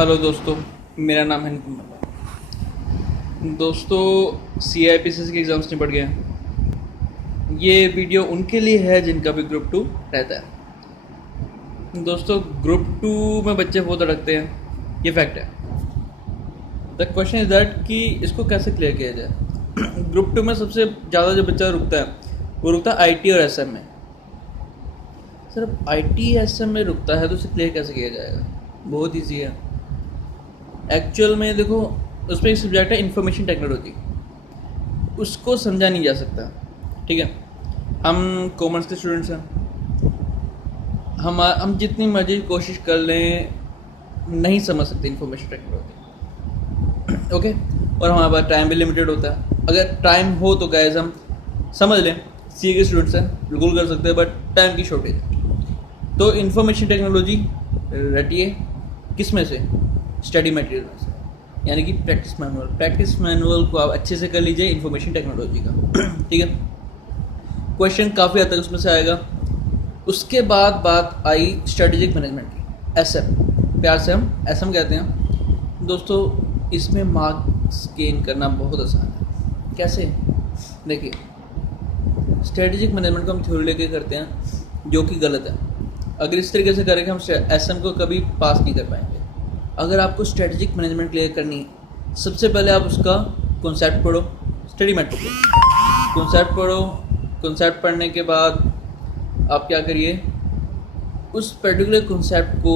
Hello दोस्तों, मेरा नाम है नितिन मल्ला। दोस्तों, CIPCC के एग्ज़ाम्स निपट गए हैं। ये वीडियो उनके लिए है जिनका भी ग्रुप 2 रहता है। दोस्तों, ग्रुप 2 में बच्चे बहुत अड़कते हैं, ये फैक्ट है। द क्वेश्चन इज़ दैट कि इसको कैसे क्लियर किया जाए। ग्रुप 2 में सबसे ज़्यादा जो बच्चा रुकता है वो रुकता है IT और SM में। सर, अब IT SM में रुकता है तो उसे क्लियर कैसे किया जाएगा? बहुत ईजी है। एक्चुअल में देखो, उसमें एक सब्जेक्ट है इंफॉर्मेशन टेक्नोलॉजी, उसको समझा नहीं जा सकता। ठीक है, हम कॉमर्स के स्टूडेंट्स हैं, हम जितनी मर्जी कोशिश कर लें नहीं समझ सकते इंफॉर्मेशन टेक्नोलॉजी। ओके, और हमारे पास टाइम भी लिमिटेड होता है। अगर टाइम हो तो गाइस हम समझ लें, CA के स्टूडेंट्स हैं, बिल्कुल कर सकते हैं, बट टाइम की शॉर्टेज है। तो इंफॉर्मेशन टेक्नोलॉजी रटिए किस में से? स्टडी मटेरियल में से, यानी कि प्रैक्टिस मैनुअल को आप अच्छे से कर लीजिए इंफॉर्मेशन टेक्नोलॉजी का। ठीक है, क्वेश्चन काफ़ी हद तक उसमें से आएगा। उसके बाद बात आई स्ट्रेटेजिक मैनेजमेंट की, SM, प्यार से हम SM कहते हैं। दोस्तों, इसमें मार्क्स गेन करना बहुत आसान है। कैसे? देखिए, स्ट्रेटेजिक मैनेजमेंट को हम थ्योरी लेके करते हैं, जो कि गलत है। अगर इस तरीके से करें कि हम SM को कभी पास नहीं कर पाएंगे। अगर आपको स्ट्रेटेजिक मैनेजमेंट क्लियर करनी है, सबसे पहले आप उसका कॉन्सेप्ट पढ़ो, स्टडी मेथड पढ़ो, कॉन्सेप्ट पढ़ो। कॉन्सेप्ट पढ़ने के बाद आप क्या करिए, उस पर्टिकुलर कॉन्सेप्ट को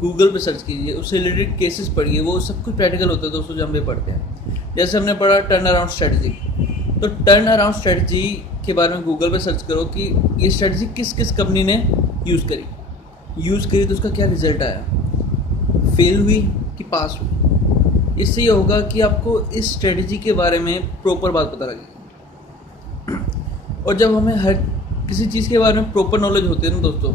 गूगल पे सर्च कीजिए, उससे रिलेटेड केसेस पढ़िए। वो सब कुछ प्रैक्टिकल होता है दोस्तों, जो हम भी पढ़ते हैं। जैसे हमने पढ़ा टर्न अराउंड स्ट्रेटजी, तो टर्न अराउंड स्ट्रेटजी के बारे में गूगल पे सर्च करो कि ये स्ट्रेटजी किस किस कंपनी ने यूज़ करी तो उसका क्या रिजल्ट आया, फेल हुई कि पास हुई। इससे ये होगा कि आपको इस स्ट्रेटजी के बारे में प्रॉपर बात पता लगेगी। और जब हमें हर किसी चीज़ के बारे में प्रॉपर नॉलेज होती है ना दोस्तों,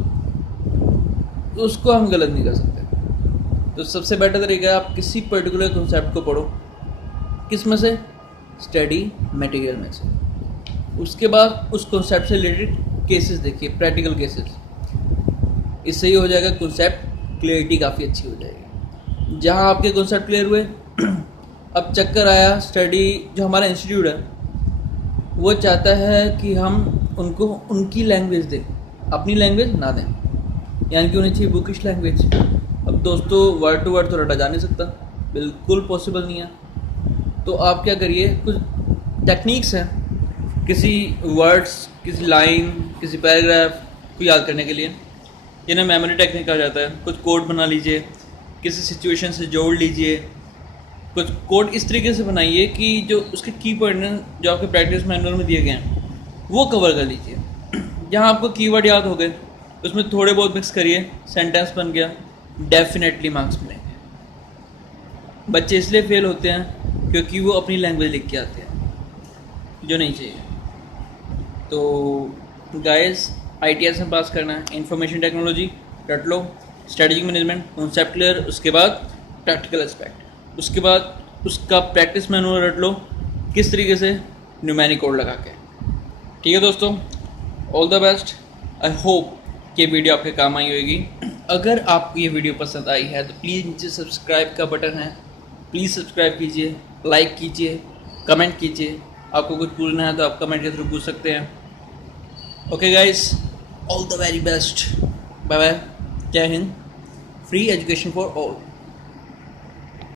तो उसको हम गलत नहीं कर सकते। तो सबसे बेटर तरीका है, आप किसी पर्टिकुलर कॉन्सेप्ट को पढ़ो, किस में से? स्टडी मटेरियल में से। उसके बाद उस कॉन्सेप्ट से रिलेटेड केसेस देखिए, प्रैक्टिकल केसेस। इससे ही हो जाएगा कॉन्सेप्ट क्लियरिटी काफ़ी अच्छी हो जाएगी। जहाँ आपके कॉन्सेप्ट क्लियर हुए, अब चक्कर आया स्टडी, जो हमारा इंस्टीट्यूट है वो चाहता है कि हम उनको उनकी लैंग्वेज दें, अपनी लैंग्वेज ना दें, यानी कि उन्हें चाहिए बुकिश लैंग्वेज। अब दोस्तों, वर्ड टू वर्ड तो रटा जा नहीं सकता, बिल्कुल पॉसिबल नहीं है। तो आप क्या करिए, कुछ टेक्निक्स हैं किसी वर्ड्स, किसी लाइन, किसी पैराग्राफ को याद करने के लिए, जिन्हें मेमोरी टेक्निक कहा जाता है। कुछ कोड बना लीजिए, किसी सिचुएशन से जोड़ लीजिए। कुछ कोड इस तरीके से बनाइए कि जो उसके कीवर्ड हैं, जो आपके प्रैक्टिस मैनुअल में दिए गए हैं, वो कवर कर लीजिए। जहाँ आपको कीवर्ड याद हो गए, उसमें थोड़े बहुत मिक्स करिए, सेंटेंस बन गया, डेफिनेटली मार्क्स मिलेंगे। बच्चे इसलिए फेल होते हैं क्योंकि वो अपनी लैंग्वेज लिख के आते हैं, जो नहीं चाहिए। तो गाइस, ITS में पास करना है, इंफॉर्मेशन टेक्नोलॉजी रट लो, स्ट्रेटेजिक मैनेजमेंट कॉन्सेप्ट क्लियर, उसके बाद प्रैक्टिकल एस्पेक्ट, उसके बाद उसका प्रैक्टिस मैनुअल रट लो, किस तरीके से, न्यूमेरिक कोड लगा के। ठीक है दोस्तों, all the best. I hope कि वीडियो आपके काम आई होगी। अगर आपको ये वीडियो पसंद आई है तो प्लीज़ नीचे सब्सक्राइब का बटन है, प्लीज़ सब्सक्राइब कीजिए, लाइक कीजिए, कमेंट कीजिए। आपको कुछ पूछना है तो आप कमेंट के थ्रू पूछ सकते हैं। Okay guys, all the very best, bye bye, जय हिंद, फ्री एजुकेशन फॉर ऑल।